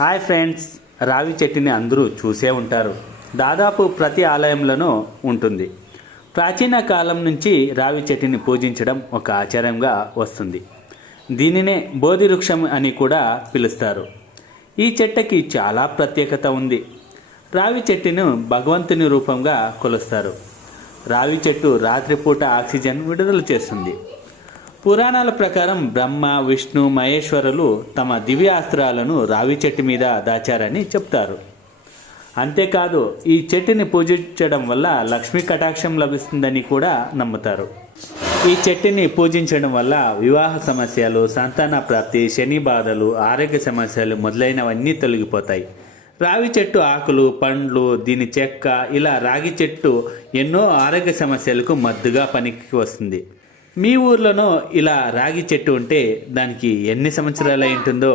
Hi friends, రావి చెట్టుని అందరూ చూసే ఉంటారు. దాదాపు ప్రతి ఆలయంలోనూ ఉంటుంది. ప్రాచీన కాలం నుంచి రావి చెట్టుని పూజించడం ఒక ఆచారంగా వస్తుంది. దీనినే బోధి వృక్షం అని కూడా పిలుస్తారు. ఈ చెట్టుకి చాలా ప్రత్యేకత ఉంది. రావి చెట్టును భగవంతుని రూపంగా కొలుస్తారు. రావి చెట్టు రాత్రిపూట ఆక్సిజన్ విడుదల చేస్తుంది. పురాణాల ప్రకారం బ్రహ్మ, విష్ణు, మహేశ్వరులు తమ దివ్యాస్త్రాలను రావి చెట్టు మీద దాచారని చెప్తారు. అంతేకాదు, ఈ చెట్టుని పూజించడం వల్ల లక్ష్మీ కటాక్షం లభిస్తుందని కూడా నమ్ముతారు. ఈ చెట్టుని పూజించడం వల్ల వివాహ సమస్యలు, సంతాన ప్రాప్తి, శని బాధలు, ఆరోగ్య సమస్యలు మొదలైనవన్నీ తొలగిపోతాయి. రావి చెట్టు ఆకులు, పండ్లు, దీని చెక్క, ఇలా రాగి చెట్టు ఎన్నో ఆరోగ్య సమస్యలకు మద్దుగా పనికి వస్తుంది. మీ ఊర్లోనో ఇలా రాగి చెట్టు ఉంటే దానికి ఎన్ని సంవత్సరాలు అయి ఉంటుందో